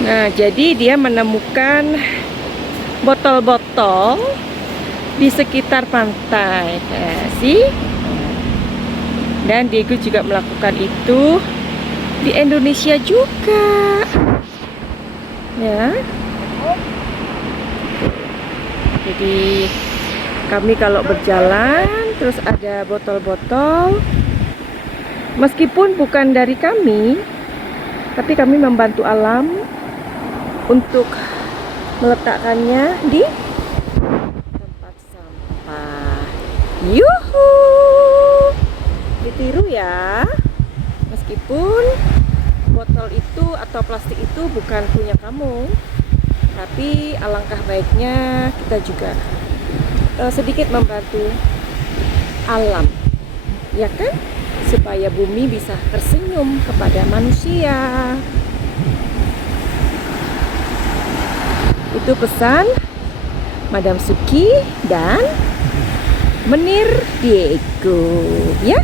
Nah, jadi dia menemukan botol-botol di sekitar pantai. Nah, sih. Dan Diego juga melakukan itu di Indonesia juga. Ya. Jadi kami kalau berjalan terus ada botol-botol, meskipun bukan dari kami, tapi kami membantu alam untuk meletakkannya di tempat sampah. Yuhu, ditiru ya. Meskipun botol itu atau plastik itu bukan punya kamu, tapi alangkah baiknya kita juga sedikit membantu alam, ya kan? Supaya bumi bisa tersenyum kepada manusia. Itu pesan Madam Suki dan Menir Diego, ya.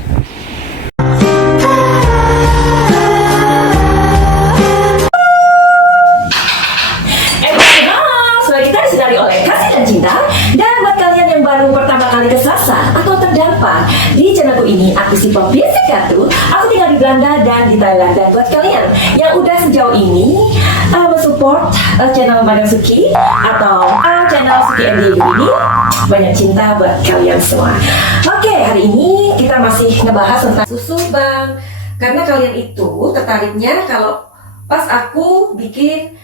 Di channelku ini, aku si Poppy Sekatu. Aku tinggal di Belanda dan di Thailand. Dan buat kalian yang udah sejauh ini mensupport channel Madam Suki atau channel Suki and Diego ini, banyak cinta buat kalian semua. Oke, hari ini kita masih ngebahas tentang susu bang. Karena kalian itu tertariknya kalau pas aku bikin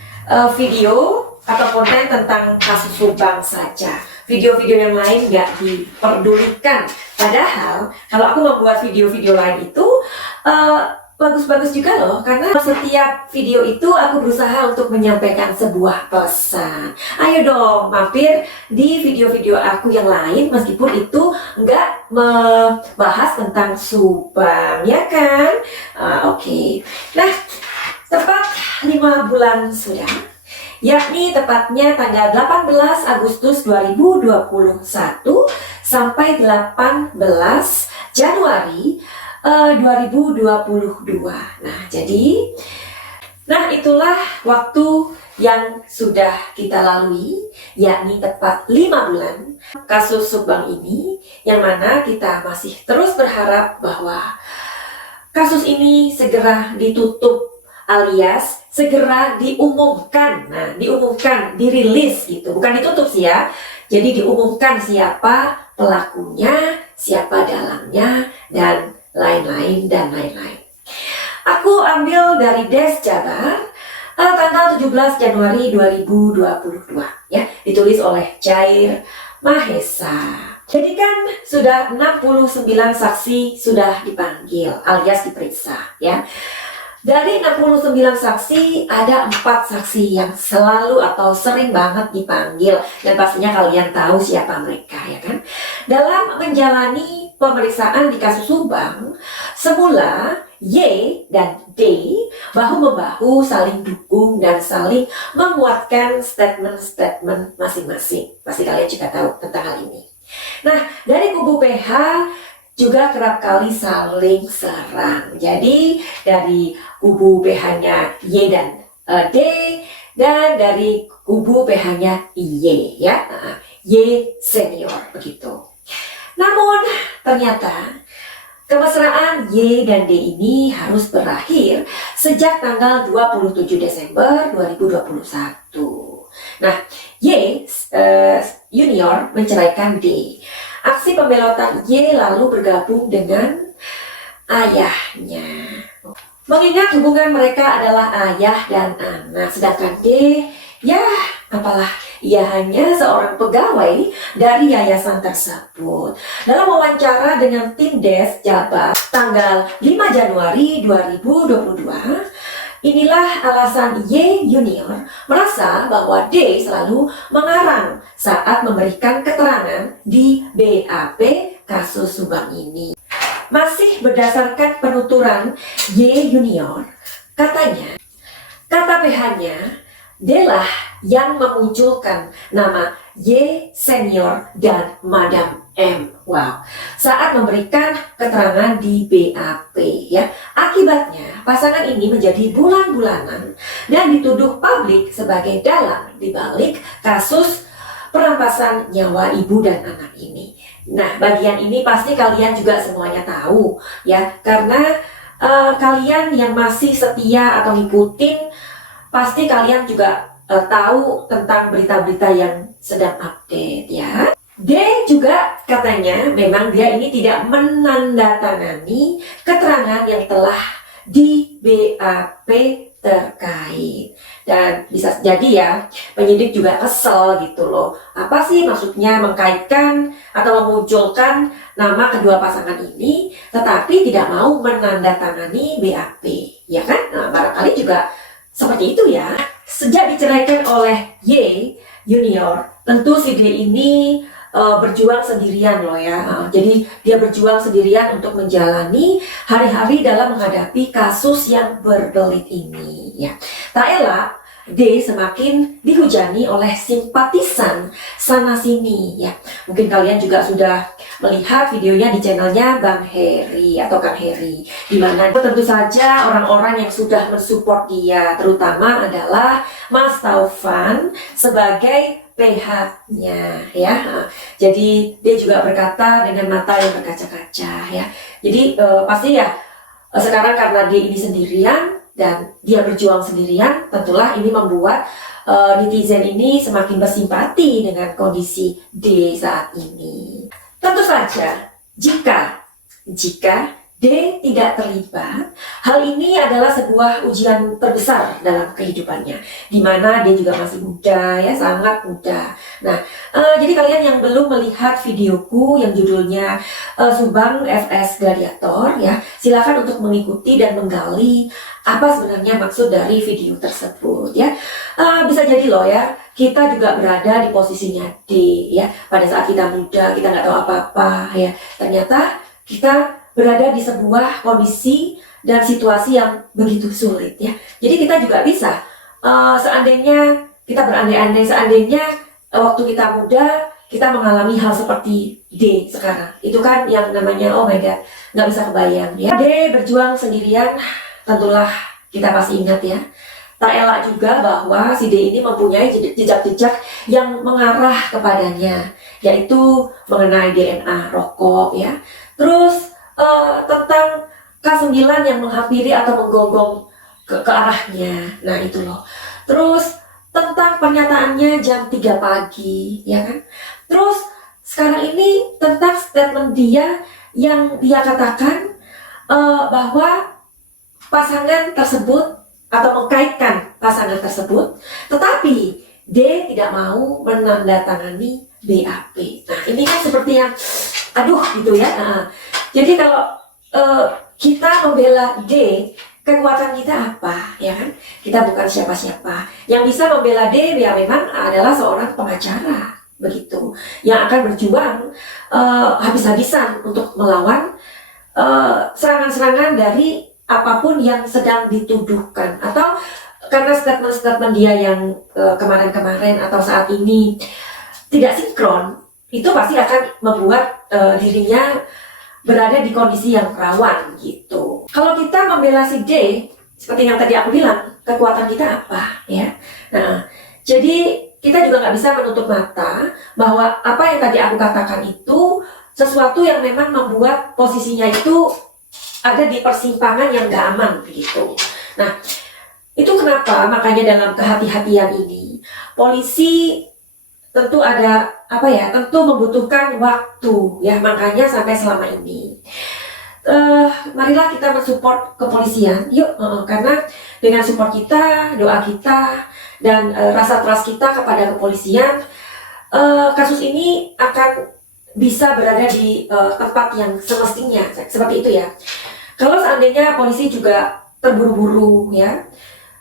video atau konten tentang kasus Subang saja. Video-video yang lain nggak diperdulikan. Padahal kalau aku membuat video-video lain itu bagus-bagus juga loh. Karena setiap video itu aku berusaha untuk menyampaikan sebuah pesan. Ayo dong mampir di video-video aku yang lain, meskipun itu nggak membahas tentang Subang, ya kan? Oke. Nah, tepat 5 bulan sudah, yakni tepatnya tanggal 18 Agustus 2021 sampai 18 Januari 2022. Nah, itulah waktu yang sudah kita lalui, yakni tepat 5 bulan kasus Subang ini, yang mana kita masih terus berharap bahwa kasus ini segera ditutup alias segera diumumkan. Nah, diumumkan, dirilis gitu, bukan ditutup sih ya. Jadi diumumkan siapa pelakunya, siapa dalangnya, dan lain-lain dan lain-lain. Aku ambil dari Des Jabar, tanggal 17 Januari 2022 ya, ditulis oleh Cair Mahesa. Jadi kan sudah 69 saksi sudah dipanggil alias diperiksa ya. Dari 69 saksi, ada 4 saksi yang selalu atau sering banget dipanggil. Dan pastinya kalian tahu siapa mereka, ya kan? Dalam menjalani pemeriksaan di kasus Subang, semula Y dan D bahu-membahu saling dukung dan saling menguatkan statement-statement masing-masing. Pasti kalian juga tahu tentang hal ini. Nah, dari kubu PH juga kerap kali saling serang. Jadi dari kubu PH-nya Y dan D, dan dari kubu PH-nya Y ya, Y senior begitu. Namun ternyata kemesraan Y dan D ini harus berakhir sejak tanggal 27 Desember 2021. Nah, Y junior menceraikan D. Aksi pembelotan Y lalu bergabung dengan ayahnya. Mengingat hubungan mereka adalah ayah dan anak, sedangkan D, ya apalah, ia hanya seorang pegawai dari yayasan tersebut. Dalam wawancara dengan tim Des Jabar tanggal 5 Januari 2022, inilah alasan Y junior merasa bahwa D selalu mengarang saat memberikan keterangan di BAP kasus Subang ini. Masih berdasarkan penuturan Y junior, katanya, kata PH-nya, D lah yang memunculkan nama Y senior dan Madam M. Wow, saat memberikan keterangan di BAP ya. Akibatnya pasangan ini menjadi bulan-bulanan dan dituduh publik sebagai dalang di balik kasus perampasan nyawa ibu dan anak ini. Nah, bagian ini pasti kalian juga semuanya tahu ya, karena kalian yang masih setia atau ngikutin, pasti kalian juga tahu tentang berita-berita yang sedang update ya. D juga katanya memang dia ini tidak menandatangani keterangan yang telah di BAP terkait. Dan bisa jadi ya, penyidik juga kesel gitu loh. Apa sih maksudnya mengkaitkan atau memunculkan nama kedua pasangan ini tetapi tidak mau menandatangani BAP, ya kan? Nah, barangkali juga seperti itu ya. Sejak diceraikan oleh Y Junior, tentu si D ini berjuang sendirian loh ya. Jadi dia berjuang sendirian untuk menjalani hari-hari dalam menghadapi kasus yang berbelit ini ya. Tak elak D semakin dihujani oleh simpatisan sana sini ya. Mungkin kalian juga sudah melihat videonya di channelnya Bang Heri atau Kang Heri, di mana tentu saja orang-orang yang sudah mensupport dia, terutama adalah Mas Taufan sebagai PH-nya ya. Jadi dia juga berkata dengan mata yang berkaca-kaca ya. Jadi pasti ya sekarang karena dia ini sendirian dan dia berjuang sendirian, tentulah ini membuat netizen ini semakin bersimpati dengan kondisi D saat ini. Tentu saja jika D tidak terlibat, hal ini adalah sebuah ujian terbesar dalam kehidupannya, di mana dia juga masih muda ya, sangat muda. Nah, jadi kalian yang belum melihat videoku yang judulnya Subang FS Gladiator ya, silakan untuk mengikuti dan menggali apa sebenarnya maksud dari video tersebut ya. Bisa jadi loh ya, kita juga berada di posisinya D ya, pada saat kita muda, kita nggak tahu apa-apa ya, ternyata kita berada di sebuah kondisi dan situasi yang begitu sulit ya. Jadi kita juga bisa seandainya kita berandai-andai, seandainya waktu kita muda kita mengalami hal seperti D sekarang, itu kan yang namanya oh my god, nggak bisa kebayang ya. D berjuang sendirian, tentulah kita pasti ingat ya. Tak elak juga bahwa si D ini mempunyai jejak-jejak yang mengarah kepadanya, yaitu mengenai DNA rokok ya. Terus tentang K9 yang menghampiri atau menggonggong ke arahnya. Nah itu loh. Terus tentang pernyataannya jam 3 pagi ya kan. Terus sekarang ini tentang statement dia yang dia katakan bahwa pasangan tersebut atau mengkaitkan pasangan tersebut, tetapi D tidak mau menandatangani BAP. Nah ini kan seperti yang aduh gitu ya. Jadi kalau kita membela D, kekuatan kita apa, ya kan? Kita bukan siapa-siapa. Yang bisa membela D ya memang adalah seorang pengacara, begitu. Yang akan berjuang habis-habisan untuk melawan serangan-serangan dari apapun yang sedang dituduhkan. Atau karena statement-statement dia yang kemarin-kemarin atau saat ini tidak sinkron, itu pasti akan membuat dirinya berada di kondisi yang rawan gitu. Kalau kita membela si D, seperti yang tadi aku bilang, kekuatan kita apa ya? Nah, jadi kita juga nggak bisa menutup mata bahwa apa yang tadi aku katakan itu sesuatu yang memang membuat posisinya itu ada di persimpangan yang nggak aman begitu. Nah, itu kenapa makanya dalam kehati-hatian ini polisi tentu ada tentu membutuhkan waktu ya, makanya sampai selama ini marilah kita mensupport kepolisian yuk, karena dengan support kita, doa kita dan rasa trust kita kepada kepolisian, kasus ini akan bisa berada di tempat yang semestinya, seperti itu ya. Kalau seandainya polisi juga terburu-buru ya,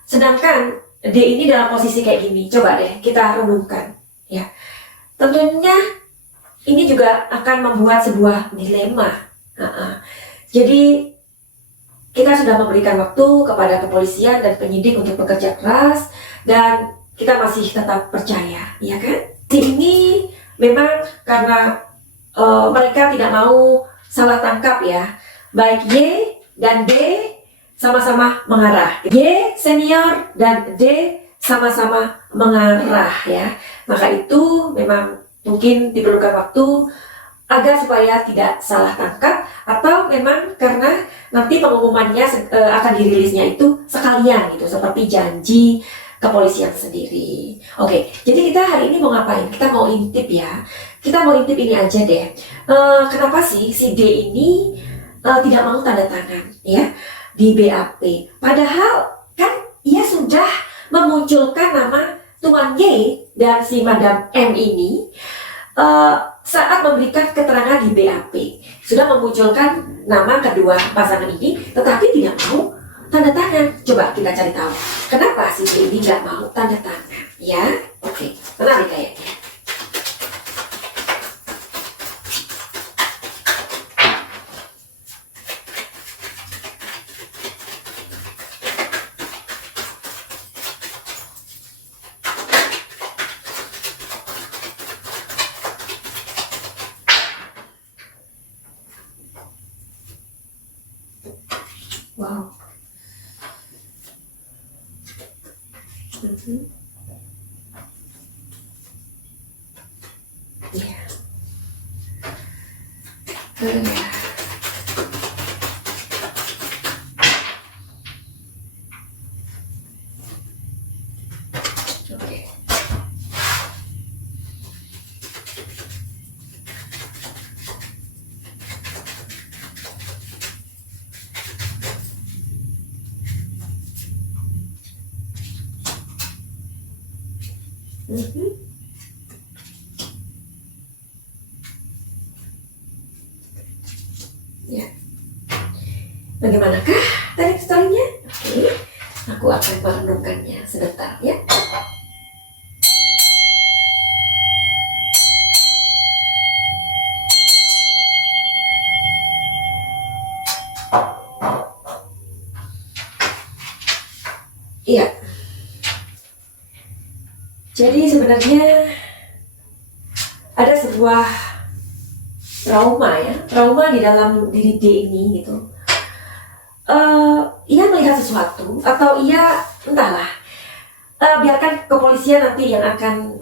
sedangkan D ini dalam posisi kayak gini, coba deh kita renungkan ya. Tentunya ini juga akan membuat sebuah dilema. Jadi kita sudah memberikan waktu kepada kepolisian dan penyidik untuk bekerja keras dan kita masih tetap percaya, ya kan? Ini memang karena mereka tidak mau salah tangkap ya. Baik Y dan D sama-sama mengarah. Y senior dan D sama-sama mengarah ya. Maka itu memang mungkin diperlukan waktu agar supaya tidak salah tangkap, atau memang karena nanti pengumumannya akan dirilisnya itu sekalian gitu, seperti janji kepolisian sendiri. Oke, jadi kita hari ini mau ngapain? Kita mau intip ya. Kita mau intip ini aja deh. Kenapa sih si D ini tidak mau tanda tangan ya di BAP? Padahal kan ia sudah memunculkan nama Tuan Y dan si Madam M ini saat memberikan keterangan di BAP. Sudah memunculkan nama kedua pasangan ini, tetapi tidak mau tanda tangan. Coba kita cari tahu kenapa si D ini nggak mau tanda tangan ya. Oke, menarik kayaknya. Wow. Iya. Oke. Ya. Bagaimanakah tadi story-nya? Oke, aku akan merenungkannya sebentar ya. Iya. Jadi sebenarnya ada sebuah trauma ya, trauma di dalam diri D ini gitu. Ia melihat sesuatu atau ia entahlah, biarkan kepolisian nanti yang akan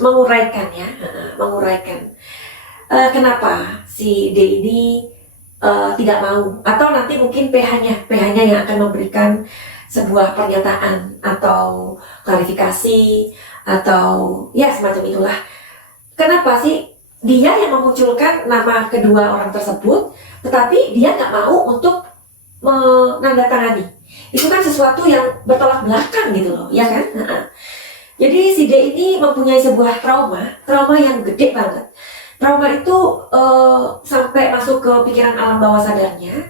menguraikan ya, menguraikan kenapa si D ini tidak mau, atau nanti mungkin PH-nya yang akan memberikan sebuah pernyataan atau klarifikasi atau ya semacam itulah. Kenapa sih dia yang memunculkan nama kedua orang tersebut, tetapi dia nggak mau untuk menandatangani? Itu kan sesuatu yang bertolak belakang gitu loh, ya kan? Jadi si D ini mempunyai sebuah trauma yang gede banget. Trauma itu sampai masuk ke pikiran alam bawah sadarnya.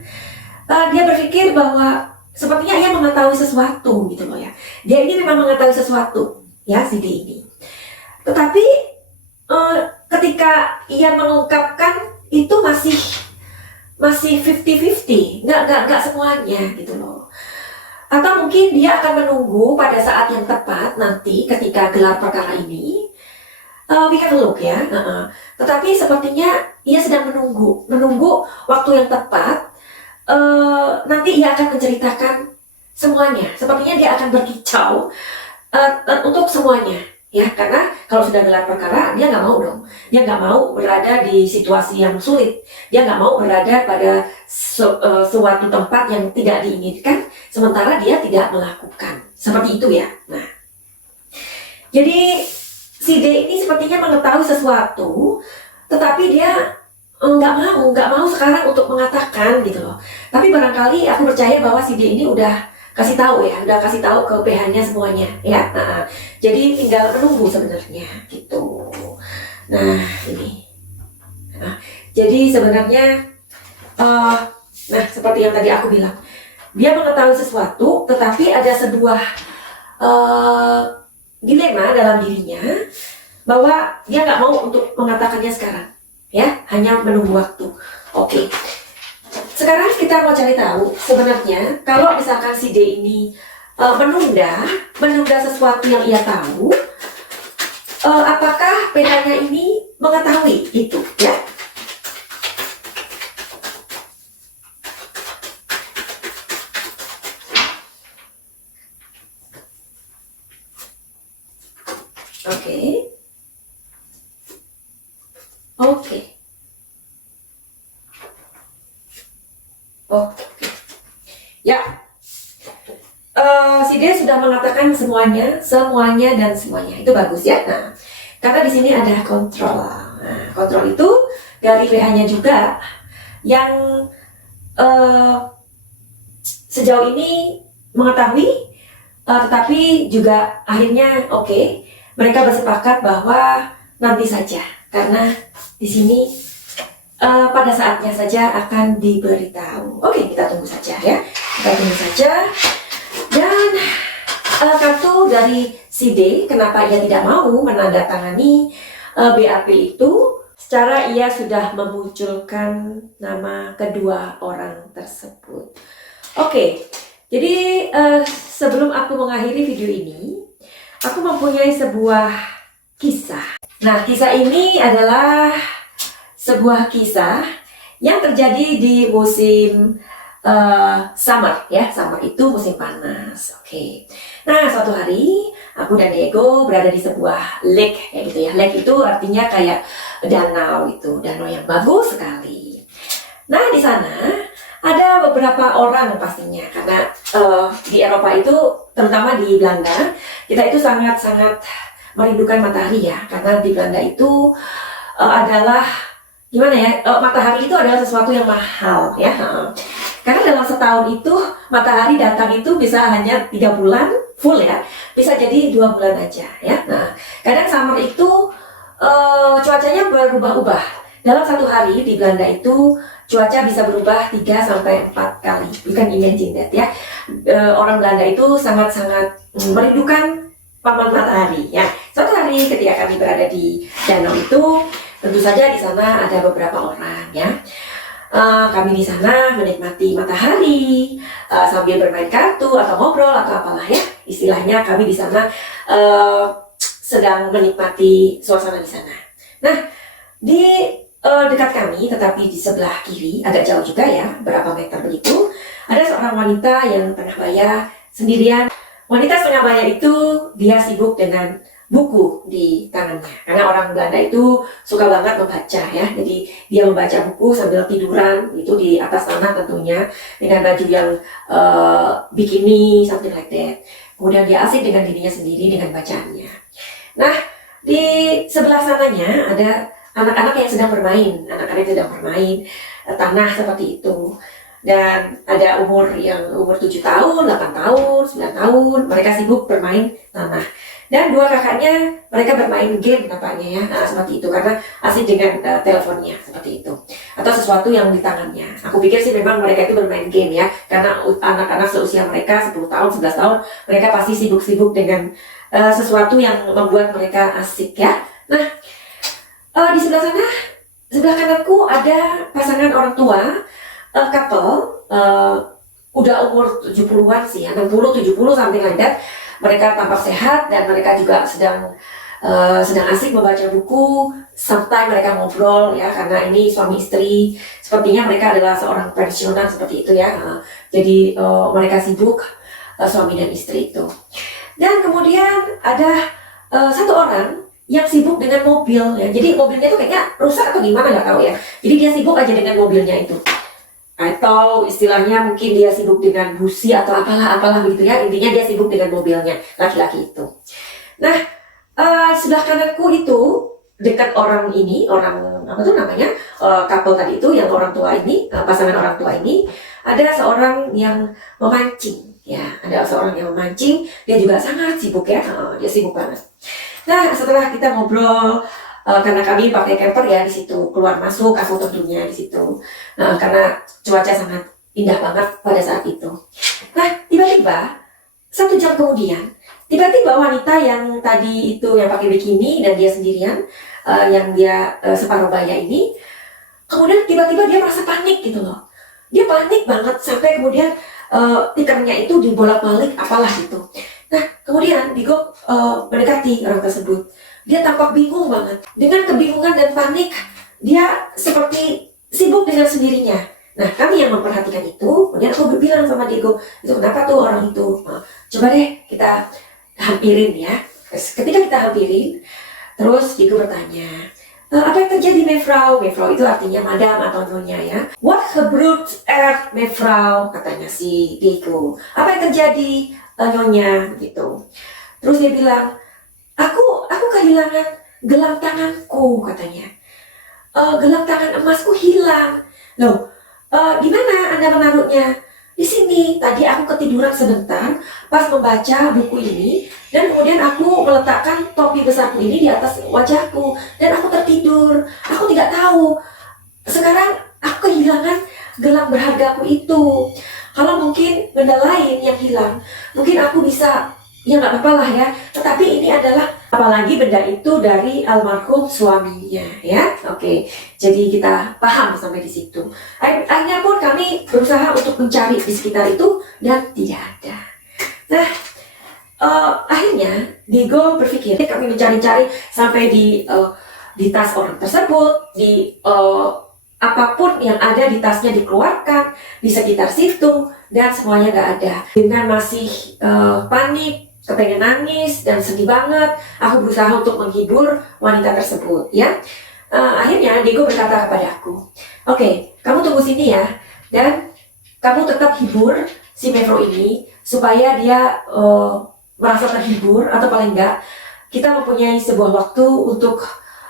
Dia berpikir bahwa sepertinya ia mengetahui sesuatu gitu loh ya. Dia ini memang mengetahui sesuatu ya, si D ini. Tetapi ketika ia mengungkapkan itu masih 50-50, nggak semuanya gitu loh. Atau mungkin dia akan menunggu pada saat yang tepat nanti ketika gelar perkara ini. We have a look ya. Tetapi sepertinya ia sedang menunggu waktu yang tepat. Nanti ia akan menceritakan semuanya. Sepertinya dia akan berkicau untuk semuanya. Ya, karena kalau sudah gelar perkara, dia nggak mau dong. Dia nggak mau berada di situasi yang sulit. Dia nggak mau berada pada suatu tempat yang tidak diinginkan, sementara dia tidak melakukan. Seperti itu ya. Nah, jadi si D ini sepertinya mengetahui sesuatu, tetapi dia nggak mau sekarang untuk mengatakan gitu loh. Tapi barangkali aku percaya bahwa si D ini udah kasih tahu ke PH-nya semuanya ya. Jadi tinggal menunggu sebenarnya gitu. Nah ini. Jadi sebenarnya seperti yang tadi aku bilang, dia mengetahui sesuatu, tetapi ada sebuah dilema dalam dirinya bahwa dia nggak mau untuk mengatakannya sekarang. Ya, hanya menunggu waktu. Oke. Sekarang kita mau cari tahu sebenarnya kalau misalkan si D ini menunda sesuatu yang ia tahu, apakah PH-nya ini mengetahui itu ya. Oke. Oke. Oke. Ya. Si D sudah mengatakan semuanya dan semuanya. Itu bagus ya. Nah, karena di sini ada kontrol. Nah, kontrol itu dari WH-nya juga yang sejauh ini mengetahui, tetapi juga akhirnya oke, mereka bersepakat bahwa nanti saja, karena di sini pada saatnya saja akan diberitahu. Oke, kita tunggu saja ya, kita tunggu saja. Dan kartu dari si D, kenapa ia tidak mau menandatangani BAP itu? Secara ia sudah memunculkan nama kedua orang tersebut. Oke, jadi sebelum aku mengakhiri video ini, aku mempunyai sebuah kisah. Nah, kisah ini adalah sebuah kisah yang terjadi di musim summer ya. Summer itu musim panas. Oke. Nah, suatu hari aku dan Diego berada di sebuah lake ya gitu ya. Lake itu artinya kayak danau itu, danau yang bagus sekali. Nah, di sana ada beberapa orang pastinya, karena di Eropa itu, terutama di Belanda, kita itu sangat-sangat merindukan matahari ya, karena di Belanda itu adalah gimana ya, matahari itu adalah sesuatu yang mahal ya. Karena dalam setahun itu matahari datang itu bisa hanya 3 bulan full ya, bisa jadi 2 bulan aja ya. Nah, kadang summer itu cuacanya berubah-ubah. Dalam satu hari di Belanda itu cuaca bisa berubah 3-4 kali. You can imagine that ya. Orang Belanda itu sangat-sangat merindukan paman matahari ya. Suatu hari ketika kami berada di danau itu, tentu saja di sana ada beberapa orang ya. Kami di sana menikmati matahari sambil bermain kartu atau ngobrol atau apalah ya. Istilahnya kami di sana sedang menikmati suasana di sana. Nah, di dekat kami, tetapi di sebelah kiri, agak jauh juga ya, berapa meter begitu, ada seorang wanita yang tengah baya sendirian. Wanita setengah baya itu dia sibuk dengan buku di tangannya, karena orang Belanda itu suka banget membaca ya. Jadi dia membaca buku sambil tiduran itu di atas tanah tentunya, dengan baju yang bikini, something like that. Kemudian dia asik dengan dirinya sendiri dengan bacaannya. Nah, di sebelah sananya ada anak-anak yang sedang bermain, tanah seperti itu. Dan ada umur 7 tahun, 8 tahun, 9 tahun, mereka sibuk bermain tanah. Dan dua kakaknya, mereka bermain game nampaknya ya, seperti itu, karena asik dengan teleponnya, seperti itu. Atau sesuatu yang di tangannya. Aku pikir sih memang mereka itu bermain game ya, karena anak-anak seusia mereka 10 tahun, 11 tahun, mereka pasti sibuk-sibuk dengan sesuatu yang membuat mereka asik ya. Nah, di sebelah sana, sebelah kananku ada pasangan orang tua, couple, udah umur 70-an sih, 60, 70, something like that. Mereka tampak sehat dan mereka juga sedang asik membaca buku, sampai mereka ngobrol ya, karena ini suami istri. Sepertinya mereka adalah seorang pensiunan seperti itu ya. Jadi mereka sibuk, suami dan istri itu. Dan kemudian ada satu orang yang sibuk dengan mobil ya. Jadi mobilnya tuh kayaknya rusak atau gimana nggak tahu ya. Jadi dia sibuk aja dengan mobilnya itu. Atau istilahnya mungkin dia sibuk dengan busi atau apalah begitu ya. Intinya dia sibuk dengan mobilnya, laki-laki itu. Nah, sebelah kananku itu dekat orang ini, orang apa tuh namanya, couple tadi itu, yang orang tua ini, pasangan orang tua ini, ada seorang yang memancing ya. Ada seorang yang memancing, dia juga sangat sibuk ya, dia sibuk banget. Nah, setelah kita ngobrol, karena kami pakai camper ya di situ, keluar masuk aku tentunya di situ, karena cuaca sangat indah banget pada saat itu. Nah, tiba-tiba 1 jam kemudian, tiba-tiba wanita yang tadi itu yang pakai bikini dan dia sendirian, yang dia separuh baya ini, kemudian tiba-tiba dia merasa panik gitu loh. Dia panik banget sampai kemudian tikernya itu dibolak-balik apalah gitu. Nah, kemudian Diego mendekati orang tersebut. dia tampak bingung banget. Dengan kebingungan dan panik, dia seperti sibuk dengan sendirinya. Nah, kami yang memperhatikan itu, kemudian aku bilang sama Diego, itu kenapa tuh orang itu? Nah, coba deh kita hampirin ya. Ketika kita hampirin, terus Diego bertanya, apa yang terjadi Mevrouw? Mevrouw itu artinya madam atau nyonya ya. What gebeurt Mevrouw? Katanya si Diego. Apa yang terjadi nyonya? Gitu. Terus dia bilang, aku kehilangan gelang tanganku katanya. Gelang tangan emasku hilang. Loh, di mana Anda menaruhnya? Di sini. Tadi aku ketiduran sebentar pas membaca buku ini, dan kemudian aku meletakkan topi besarku ini di atas wajahku, dan aku tertidur. Aku tidak tahu. Sekarang aku kehilangan gelang berhargaku itu. Kalau mungkin benda lain yang hilang, mungkin aku bisa, ya nggak apa-apa lah ya. Tetapi ini adalah, apalagi benda itu dari almarhum suaminya ya. Oke, jadi kita paham sampai di situ. Akhirnya pun kami berusaha untuk mencari di sekitar itu dan tidak ada. Nah, akhirnya Diego berpikir, kami mencari-cari sampai di tas orang tersebut, di apapun yang ada di tasnya dikeluarkan di sekitar situ, dan semuanya nggak ada. Dengan masih panik, kepengen nangis dan sedih banget, aku berusaha untuk menghibur wanita tersebut ya. Akhirnya Diego berkata kepada aku, oke, kamu tunggu sini ya, dan kamu tetap hibur si Mevrouw ini supaya dia merasa terhibur, atau paling enggak kita mempunyai sebuah waktu untuk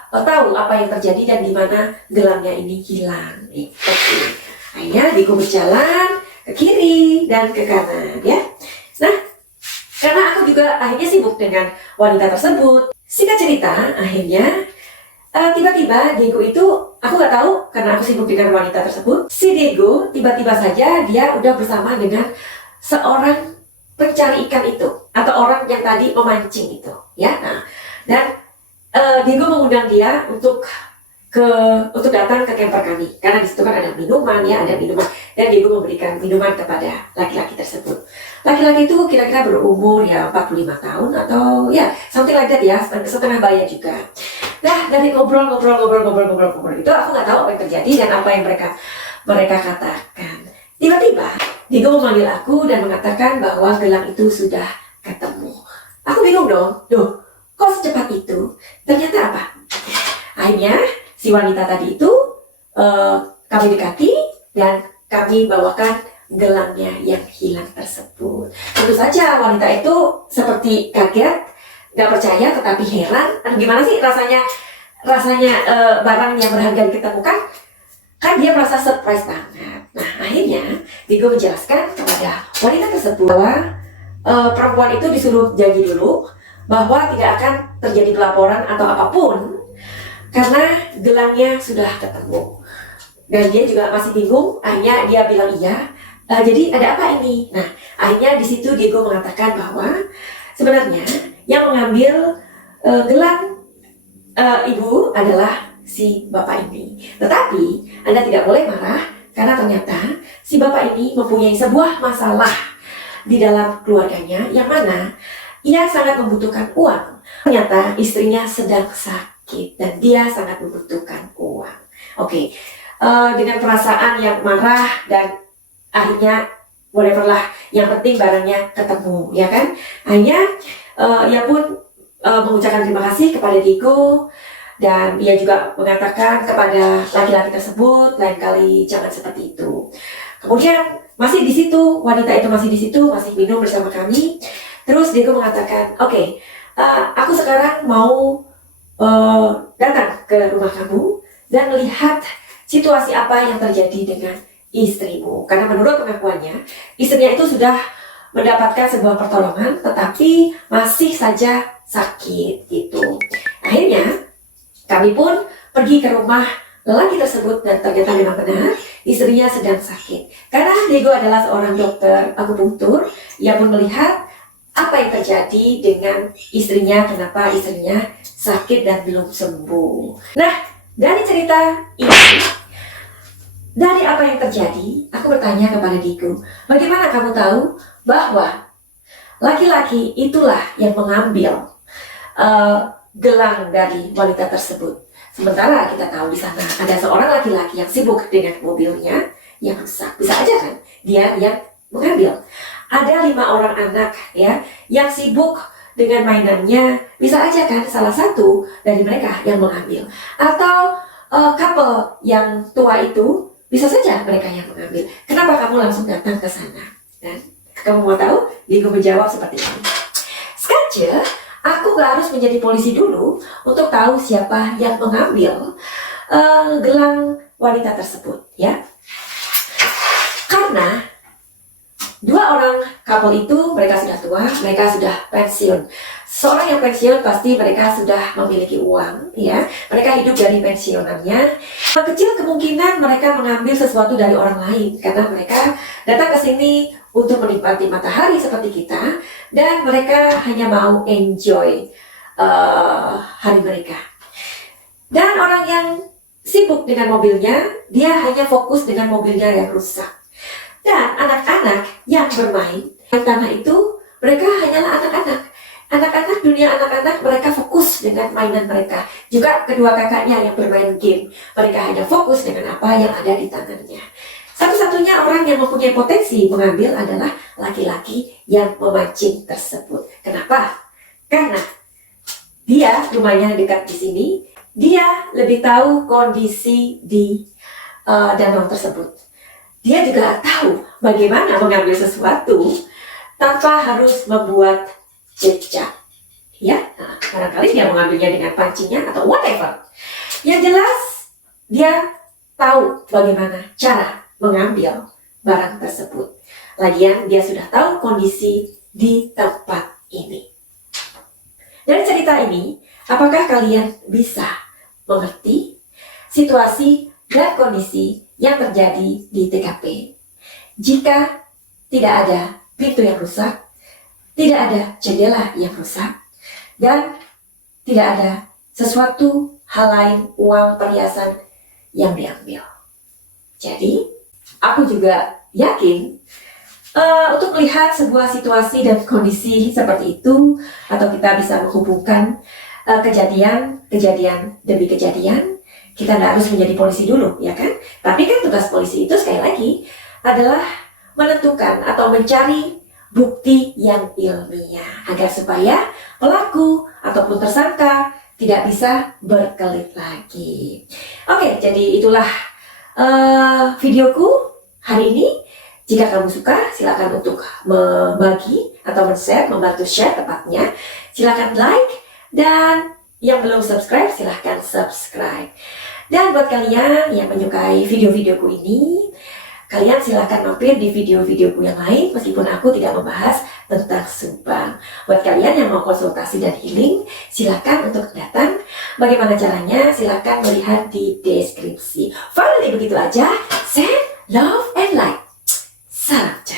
tahu apa yang terjadi dan di mana gelangnya ini hilang. Oke. Akhirnya Diego berjalan ke kiri dan ke kanan ya. Nah, karena aku juga akhirnya sibuk dengan wanita tersebut. Singkat cerita, akhirnya tiba-tiba Diego itu, aku nggak tahu karena aku sibuk dengan wanita tersebut. Si Diego tiba-tiba saja dia udah bersama dengan seorang pencari ikan itu, atau orang yang tadi memancing itu, ya. Nah, dan Diego mengundang dia untuk datang ke camper kami, karena di situ kan ada minuman ya, ada minuman, dan Diego memberikan minuman kepada laki-laki tersebut. Laki-laki itu kira-kira berumur ya 45 tahun atau ya something like that ya, setengah baya juga. Nah, dari ngobrol itu aku nggak tahu apa yang terjadi dan apa yang mereka katakan. Tiba-tiba Diego memanggil aku dan mengatakan bahwa gelang itu sudah ketemu. Aku bingung dong, kok secepat itu? Ternyata apa? Akhirnya si wanita tadi itu kami dekati dan kami bawakan gelangnya yang hilang tersebut. Tentu saja wanita itu seperti kaget, gak percaya, tetapi heran. Gimana sih rasanya barang yang berharga diketemukan? Kan dia merasa surprise banget. Nah, akhirnya Diego menjelaskan kepada wanita tersebut bahwa perempuan itu disuruh janji dulu bahwa tidak akan terjadi pelaporan atau apapun karena gelangnya sudah ketemu. Dan dia juga masih bingung. Akhirnya dia bilang iya. Jadi ada apa ini? Nah, akhirnya di situ Diego mengatakan bahwa sebenarnya yang mengambil gelang ibu adalah si bapak ini. Tetapi Anda tidak boleh marah karena ternyata si bapak ini mempunyai sebuah masalah di dalam keluarganya yang mana ia sangat membutuhkan uang. Ternyata istrinya sedang sakit dan dia sangat membutuhkan uang. Oke, dengan perasaan yang marah dan akhirnya whatever lah, yang penting barangnya ketemu, ya kan? Akhirnya ia pun mengucapkan terima kasih kepada Diego, dan ia juga mengatakan kepada laki-laki tersebut lain kali jangan seperti itu. Kemudian masih di situ, wanita itu masih di situ, masih minum bersama kami. Terus Diego mengatakan, oke, aku sekarang mau datang ke rumah kamu dan melihat situasi apa yang terjadi dengan istrimu. Karena menurut pengakuannya, istrinya itu sudah mendapatkan sebuah pertolongan, tetapi masih saja sakit gitu. Akhirnya kami pun pergi ke rumah lelaki tersebut dan ternyata memang benar istrinya sedang sakit. Karena Diego adalah seorang dokter akupunktur, ia pun melihat apa yang terjadi dengan istrinya, kenapa istrinya sakit dan belum sembuh. Nah, dari cerita ini, dari apa yang terjadi, aku bertanya kepada Diego, bagaimana kamu tahu bahwa laki-laki itulah yang mengambil gelang dari wanita tersebut. Sementara kita tahu di sana ada seorang laki-laki yang sibuk dengan mobilnya yang rusak. Bisa aja kan dia yang mengambil. Ada 5 orang anak ya yang sibuk dengan mainannya. Bisa aja kan salah satu dari mereka yang mengambil. Atau couple yang tua itu bisa saja mereka yang mengambil. Kenapa kamu langsung datang ke sana? Dan kamu mau tahu? Diego menjawab seperti ini. Sengaja aku gak harus menjadi polisi dulu untuk tahu siapa yang mengambil gelang wanita tersebut, ya. Karena 2 orang couple itu mereka sudah tua, mereka sudah pensiun. Seorang yang pensiun pasti mereka sudah memiliki uang, ya. Mereka hidup dari pensiunannya. Kecil kemungkinan mereka mengambil sesuatu dari orang lain karena mereka datang ke sini untuk menikmati matahari seperti kita, dan mereka hanya mau enjoy hari mereka. Dan orang yang sibuk dengan mobilnya, dia hanya fokus dengan mobilnya yang rusak. Dan anak-anak yang bermain di tanah itu, mereka hanyalah anak-anak. Anak-anak, dunia anak-anak, mereka fokus dengan mainan mereka. Juga kedua kakaknya yang bermain game, mereka hanya fokus dengan apa yang ada di tangannya. Satu-satunya orang yang mempunyai potensi mengambil adalah laki-laki yang memancing tersebut. Kenapa? Karena dia rumahnya dekat di sini, dia lebih tahu kondisi di danau tersebut. Dia juga tahu bagaimana mengambil sesuatu tanpa harus membuat jejak. Ya, nah, barangkali dia mengambilnya dengan pancingnya atau whatever. Yang jelas, dia tahu bagaimana cara mengambil barang tersebut. Lagian dia sudah tahu kondisi di tempat ini. Dari cerita ini, apakah kalian bisa mengerti situasi dan kondisi yang terjadi di TKP? Jika tidak ada pintu yang rusak, tidak ada jendela yang rusak, dan tidak ada sesuatu hal lain, uang, perhiasan yang diambil. Jadi, aku juga yakin untuk melihat sebuah situasi dan kondisi seperti itu, atau kita bisa menghubungkan kejadian demi kejadian, kita nggak harus menjadi polisi dulu, ya kan? Tapi kan tugas polisi itu sekali lagi adalah menentukan atau mencari bukti yang ilmiah agar supaya pelaku ataupun tersangka tidak bisa berkelit lagi. Oke, jadi itulah videoku hari ini. Jika kamu suka, silakan untuk membagi atau men-share, membantu share tepatnya. Silakan like, dan yang belum subscribe, silakan subscribe. Dan buat kalian yang menyukai video-videoku ini, kalian silakan mampir di video-videoku yang lain, meskipun aku tidak membahas tentang Subang. Buat kalian yang mau konsultasi dan healing, silakan untuk datang. Bagaimana caranya? Silakan melihat di deskripsi. Finally, begitu aja. Send, love, and like.